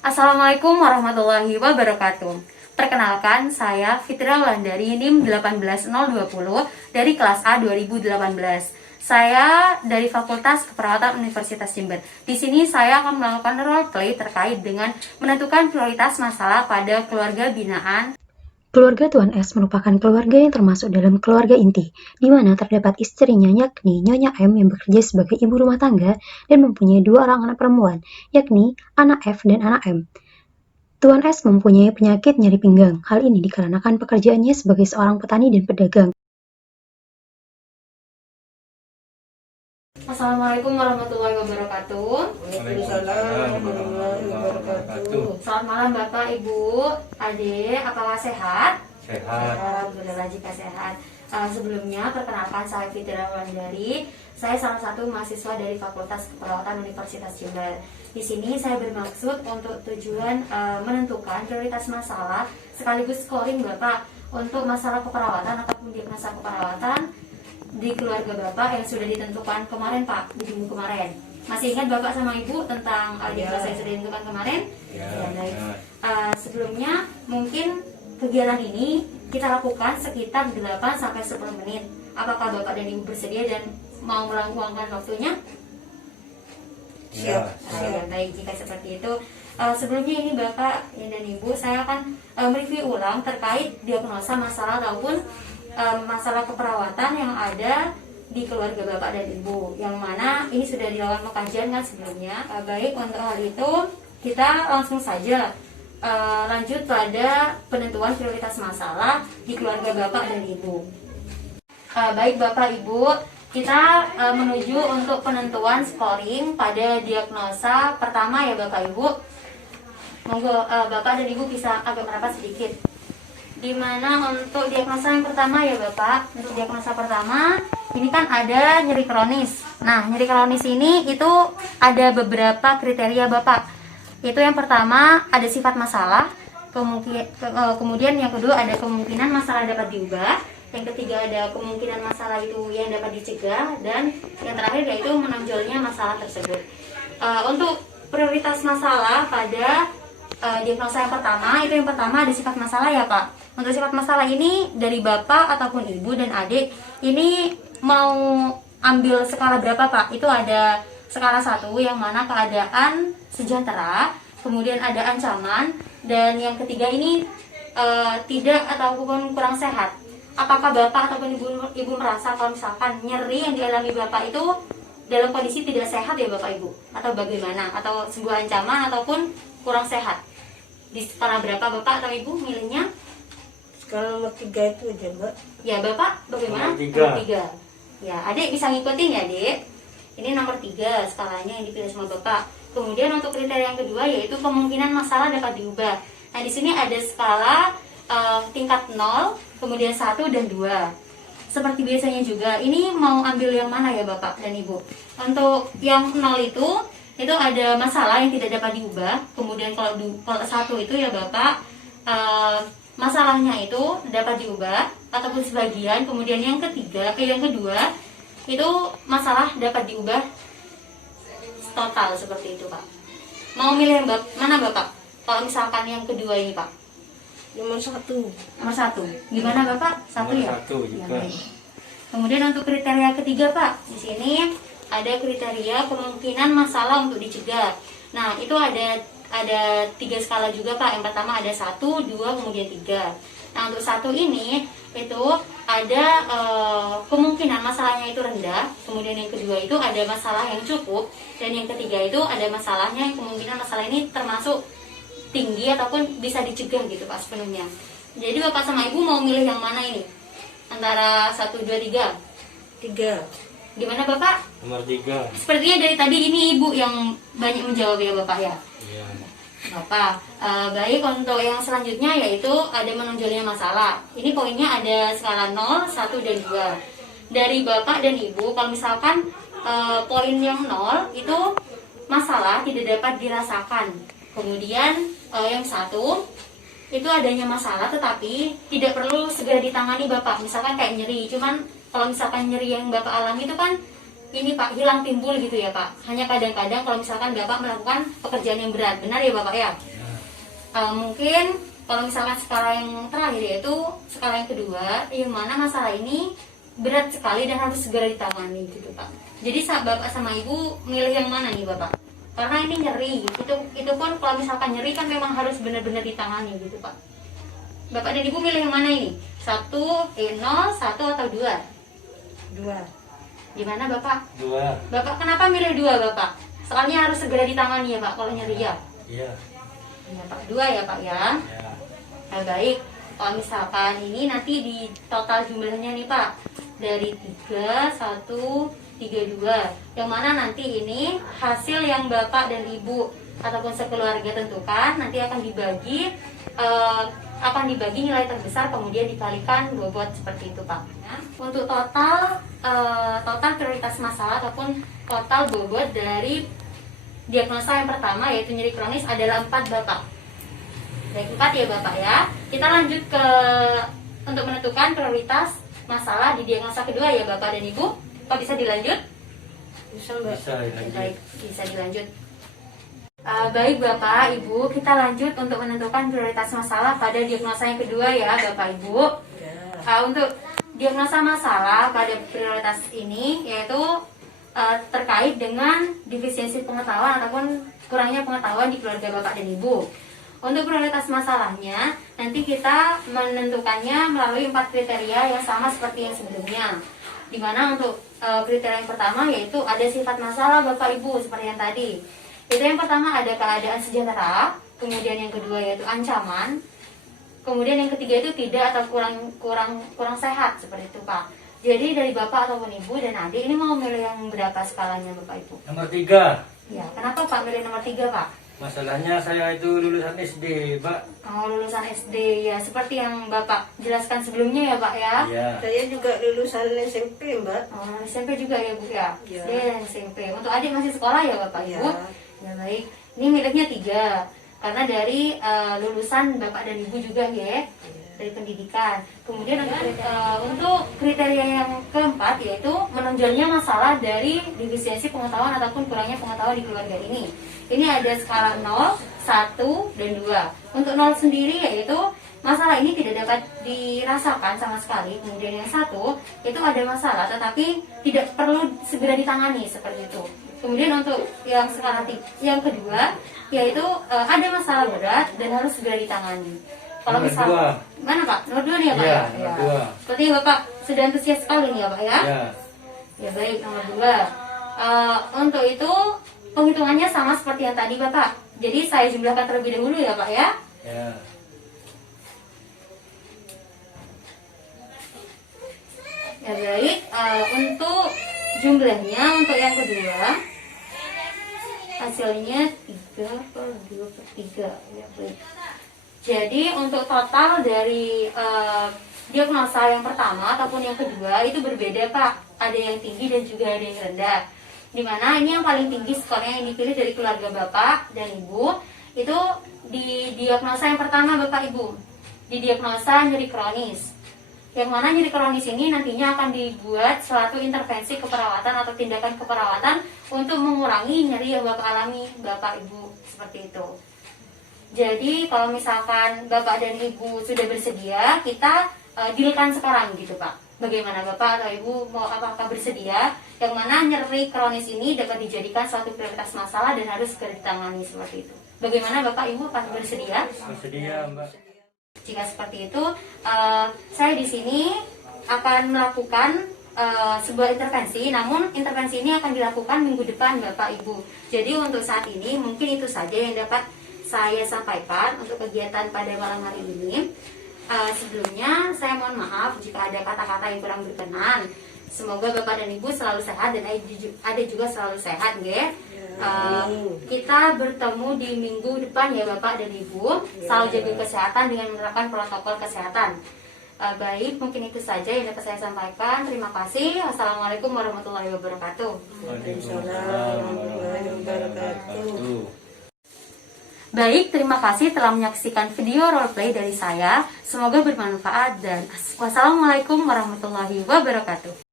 Assalamualaikum warahmatullahi wabarakatuh. Perkenalkan, saya Fitria Wulandari NIM 18020 dari kelas A 2018. Saya dari Fakultas Keperawatan Universitas Jember. Di sini saya akan melakukan role play terkait dengan menentukan prioritas masalah pada keluarga binaan. Keluarga Tuan S merupakan keluarga yang termasuk dalam keluarga inti, di mana terdapat istrinya yakni Nyonya M yang bekerja sebagai ibu rumah tangga dan mempunyai 2 orang anak perempuan, yakni anak F dan anak M. Tuan S mempunyai penyakit nyeri pinggang. Hal ini dikarenakan pekerjaannya sebagai seorang petani dan pedagang. Assalamualaikum warahmatullahi wabarakatuh. Waalaikumsalam warahmatullahi wabarakatuh. Selamat malam Bapak, Ibu, Adik, apakah sehat? Sehat. Alhamdulillah jika sehat. Sebelumnya perkenalkan, saya Fitria Wulandari. Saya salah satu mahasiswa dari Fakultas Keperawatan Universitas Jember. Di sini saya bermaksud untuk tujuan menentukan prioritas masalah sekaligus scoring Bapak untuk masalah keperawatan ataupun diagnosa keperawatan di keluarga Bapak yang sudah ditentukan kemarin Pak, di minggu kemarin. Masih ingat Bapak sama Ibu tentang diagnosa yang sudah ditentukan kemarin? Ya, Baik. ya. Sebelumnya mungkin kegiatan ini kita lakukan sekitar 8 sampai 10 menit. Apakah Bapak dan Ibu bersedia dan mau meluangkan waktunya? Ya, Baik, jika seperti itu. Sebelumnya ini Bapak dan Ibu, saya akan mereview ulang terkait diagnosa masalah ataupun masalah keperawatan yang ada di keluarga Bapak dan Ibu, yang mana ini sudah dilakukan pengkajian kan sebelumnya. Baik, untuk hal itu kita langsung saja lanjut pada penentuan prioritas masalah di keluarga Bapak dan Ibu. Baik Bapak Ibu, kita menuju untuk penentuan scoring pada diagnosa pertama ya Bapak Ibu. Monggo Bapak dan Ibu bisa agak merapat sedikit. Dimana untuk diagnosa yang pertama ya Bapak, untuk diagnosa pertama ini kan ada nyeri kronis. Nah, nyeri kronis ini itu ada beberapa kriteria Bapak. Itu yang pertama ada sifat masalah, kemudian yang kedua ada kemungkinan masalah dapat diubah, yang ketiga ada kemungkinan masalah itu yang dapat dicegah, dan yang terakhir yaitu menonjolnya masalah tersebut. Untuk prioritas masalah pada diagnosa yang pertama, itu yang pertama ada sifat masalah ya Pak. Untuk sifat masalah ini dari Bapak ataupun Ibu dan adik, ini mau ambil skala berapa Pak? Itu ada skala 1 yang mana keadaan sejahtera, kemudian ada ancaman, dan yang ketiga ini tidak ataupun kurang sehat. Apakah Bapak ataupun Ibu merasa kalau misalkan nyeri yang dialami Bapak itu dalam kondisi tidak sehat ya Bapak Ibu? Atau bagaimana? Atau sebuah ancaman ataupun kurang sehat? Di skala berapa Bapak atau Ibu milihnya? Skala nomor 3 itu aja, Mbak. Ya Bapak bagaimana? Nomor 3. Nomor 3. Ya adik bisa ngikutin ya adik. Ini nomor 3 skalanya yang dipilih sama Bapak. Kemudian untuk kriteria yang kedua yaitu kemungkinan masalah dapat diubah. Nah di sini ada skala tingkat 0, kemudian 1 dan 2. Seperti biasanya juga, ini mau ambil yang mana ya Bapak dan Ibu? Untuk yang 0 itu ada masalah yang tidak dapat diubah. Kemudian kalau 1 itu ya Bapak, masalahnya itu dapat diubah ataupun sebagian. Kemudian yang kedua itu masalah dapat diubah total, seperti itu Pak. Mau milih yang mana Bapak? Kalau misalkan yang kedua ini Pak. Nomor 1. Nomor 1. Gimana Bapak? 1 ya? Nomor 1 juga. Ya, baik. Kemudian untuk kriteria ketiga Pak, di sini ada kriteria kemungkinan masalah untuk dicegah. Nah itu ada 3 skala juga Pak. Yang pertama ada 1, 2, kemudian 3. Nah untuk 1 ini itu ada kemungkinan masalahnya itu rendah. Kemudian yang kedua itu ada masalah yang cukup. Dan yang ketiga itu ada masalahnya yang kemungkinan masalah ini termasuk tinggi ataupun bisa dicegah gitu Pak sepenuhnya. Jadi Bapak sama Ibu mau milih yang mana ini? Antara 1, 2, 3? 3. Gimana Bapak? Nomor 3. Sepertinya dari tadi ini Ibu yang banyak menjawab ya Bapak ya. Iya. Bapak, baik, untuk yang selanjutnya yaitu ada menonjolnya masalah. Ini poinnya ada skala 0, 1, dan 2. Dari Bapak dan Ibu, kalau misalkan poin yang 0 itu masalah tidak dapat dirasakan. Kemudian yang 1 itu adanya masalah tetapi tidak perlu segera ditangani Bapak. Misalkan kayak nyeri, cuman kalau misalkan nyeri yang Bapak alami itu kan ini Pak, hilang timbul gitu ya Pak. Hanya kadang-kadang kalau misalkan Bapak melakukan pekerjaan yang berat. Benar ya Bapak ya? Mungkin kalau misalkan skala yang terakhir yaitu skala yang kedua, yang mana masalah ini berat sekali dan harus segera ditangani gitu Pak. Jadi bapak sama ibu milih yang mana nih bapak? Karena ini nyeri, itu pun kalau misalkan nyeri kan memang harus benar-benar ditangani gitu Pak. Bapak dan ibu milih yang mana ini? 1, 0, 1 atau 2? 2. Gimana bapak? 2. Bapak kenapa milih 2 bapak? Soalnya harus segera ditangani ya Pak kalau nyeri ya? Iya. Ya Pak, 2 ya Pak ya? Ya. Nah, baik, kalau misalkan ini nanti di total jumlahnya nih Pak, dari 3, 1, 3, 2, yang mana nanti ini hasil yang Bapak dan Ibu ataupun sekeluarga tentukan nanti akan dibagi nilai terbesar kemudian dikalikan bobot seperti itu Pak. Untuk total prioritas masalah ataupun total bobot dari diagnosa yang pertama yaitu nyeri kronis adalah 4 Bapak. Baik, 4 ya Bapak ya. Kita lanjut untuk menentukan prioritas masalah di diagnosa kedua ya Bapak dan Ibu. Pak bisa dilanjut? Bisa Mbak. Bisa dilanjut. Baik, bisa dilanjut. Baik Bapak, Ibu, kita lanjut untuk menentukan prioritas masalah pada diagnosa yang kedua ya Bapak Ibu. Ya. Untuk diagnosa masalah pada prioritas ini yaitu terkait dengan defisiensi pengetahuan ataupun kurangnya pengetahuan di keluarga Bapak dan Ibu. Untuk prioritas masalahnya, nanti kita menentukannya melalui 4 kriteria yang sama seperti yang sebelumnya. Dimana untuk kriteria yang pertama yaitu ada sifat masalah Bapak Ibu seperti yang tadi. Itu yang pertama ada keadaan sejahtera, kemudian yang kedua yaitu ancaman, kemudian yang ketiga itu tidak atau kurang sehat seperti itu Pak. Jadi dari Bapak ataupun Ibu dan adik ini mau milih yang berapa skalanya Bapak Ibu? Nomor 3. Ya, kenapa Pak milih nomor 3 Pak? Masalahnya saya itu lulusan SD, Pak. Kalau lulusan SD ya seperti yang Bapak jelaskan sebelumnya ya Pak ya. Iya. Saya juga lulusan SMP Mbak. Oh, SMP juga ya Bu ya? Iya. SD dan SMP. Untuk adik masih sekolah ya Bapak Iya. Ibu? Ya baik. Ini milihnya 3 karena dari lulusan Bapak dan Ibu juga ya, dari pendidikan. Kemudian untuk kriteria yang keempat yaitu menonjolnya masalah dari defisiensi pengetahuan ataupun kurangnya pengetahuan di keluarga ini. Ini ada skala 0, 1, dan 2. Untuk 0 sendiri yaitu masalah ini tidak dapat dirasakan sama sekali. Kemudian yang 1 itu ada masalah tetapi tidak perlu segera ditangani seperti itu. Kemudian untuk yang skala yang kedua yaitu ada masalah berat dan harus segera ditangani. Kalau Nomor misal 2. mana Pak? Nomor 2 nih ya Pak? Iya, Ya? nomor 2. Seperti Bapak sudah antusias sekali nih ya Pak ya? Ya. Ya baik, nomor 2. Untuk itu penghitungannya sama seperti yang tadi Bapak. Jadi saya jumlahkan terlebih dahulu ya Pak ya. Ya. Ya baik, untuk jumlahnya untuk yang kedua hasilnya 3/2/3 ya baik. Jadi untuk total dari diagnosa yang pertama ataupun yang kedua itu berbeda Pak. Ada yang tinggi dan juga ada yang rendah. Dimana ini yang paling tinggi skornya yang dipilih dari keluarga Bapak dan Ibu itu di diagnosa yang pertama Bapak Ibu, di diagnosa nyeri kronis. Yang mana nyeri kronis ini nantinya akan dibuat suatu intervensi keperawatan atau tindakan keperawatan untuk mengurangi nyeri yang Bapak alami Bapak Ibu seperti itu. Jadi kalau misalkan Bapak dan Ibu sudah bersedia, kita dealkan sekarang gitu Pak. Bagaimana Bapak atau Ibu mau apakah bersedia? Yang mana nyeri kronis ini dapat dijadikan suatu prioritas masalah dan harus segera ditangani seperti itu. Bagaimana Bapak Ibu apakah bersedia? Bersedia, Mbak. Jika seperti itu, saya di sini akan melakukan sebuah intervensi. Namun intervensi ini akan dilakukan minggu depan Bapak Ibu. Jadi untuk saat ini mungkin itu saja yang dapat saya sampaikan untuk kegiatan pada malam hari ini. Sebelumnya saya mohon maaf jika ada kata-kata yang kurang berkenan. Semoga Bapak dan Ibu selalu sehat dan ada juga selalu sehat, nggih. Kita bertemu di minggu depan ya Bapak dan Ibu. Selalu jaga kesehatan dengan menerapkan protokol kesehatan. Baik, mungkin itu saja yang dapat saya sampaikan. Terima kasih. Assalamualaikum warahmatullahi wabarakatuh. Waalaikumsalam warahmatullahi wabarakatuh. Baik, terima kasih telah menyaksikan video roleplay dari saya. Semoga bermanfaat dan wassalamualaikum warahmatullahi wabarakatuh.